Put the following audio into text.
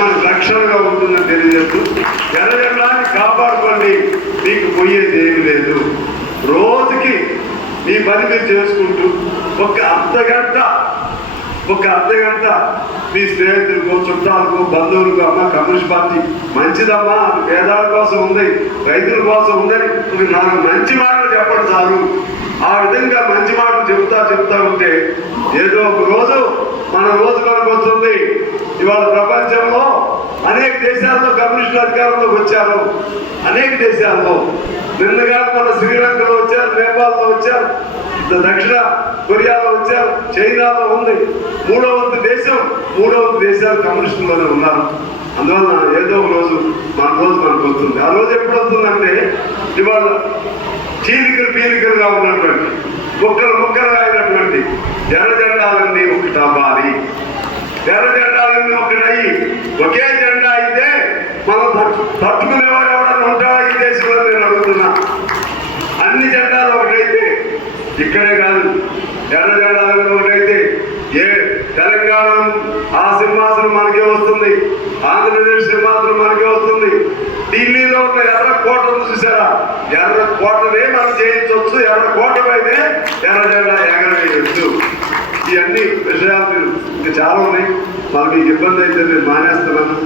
మనకు రక్షణగా ఉంటుందని తెలియజేస్తూ ఎర్రజెండాన్ని కాపాడుకోండి. మీకు పోయేది ఏమీ లేదు. రోజుకి మీ పని మీరు చేసుకుంటూ ఒక అర్ధ గంట ఒక అర్ధ గంట మీ స్నేహితులకో చుట్టాలకో బంధువులకో అమ్మ కమ్యూనిస్ట్ పార్టీ మంచిదమ్మా అది పేదల కోసం ఉంది రైతుల కోసం ఉందని ఒక నాలుగు మంచి మాటలు చెప్పండి చాలు ఆ విధంగా మంచి మాటలు చెబుతా చెప్తా ఉంటే ఏదో ఒక రోజు మన రోజు మనకు వస్తుంది ఇవాళ ప్రపంచంలో అనేక దేశాల్లో కమ్యూనిస్టులు అధికారంలోకి వచ్చారు. అనేక దేశాల్లో. నిన్నగా మన శ్రీలంకలో వచ్చారు నేపాల్లో వచ్చారు దక్షిణ కొరియాలో వచ్చారు చైనాలో ఉంది. మూడో వంతు దేశం మూడో వంతు దేశాలు కమ్యూనిస్టుల్లోనే ఉన్నారు. అందువల్ల ఏదో ఒక రోజు మన రోజు మనకు వస్తుంది. ఆ రోజు ఎప్పుడు వస్తుందంటే ఇవాళ చీలికలు పీలికలుగా ఉన్నటువంటి ముక్కలు ముక్కలుగా అయినటువంటి జన ఎర్ర జెండాలన్నీ ఒకటయ్యి ఒకే జెండా అయితే మనం తట్టుకునేవారు ఎవరైనా ఉంటారా ఈ దేశంలో నేను అడుగుతున్నా. అన్ని జెండాలు ఒకటైతే ఇక్కడే కాదు. ఎర్ర జెండాలు ఒకటైతే? ఏ తెలంగాణ ఆ సింహాసనం మనకే వస్తుంది. ఆంధ్రప్రదేశ్ సింహాసనం మనకే వస్తుంది. ఢిల్లీలో ఉన్న ఎర్ర కోటను చూసారా ఎర్ర కోటనే మనం చేయించవచ్చు ఎర్ర కోటమైతే ఎర్ర జెండా ఇవన్నీ విషయాలు మీరు ఇంకా చాలా ఉన్నాయి. మనకి ఇబ్బంది అయితే నేను మానేస్తున్నాను.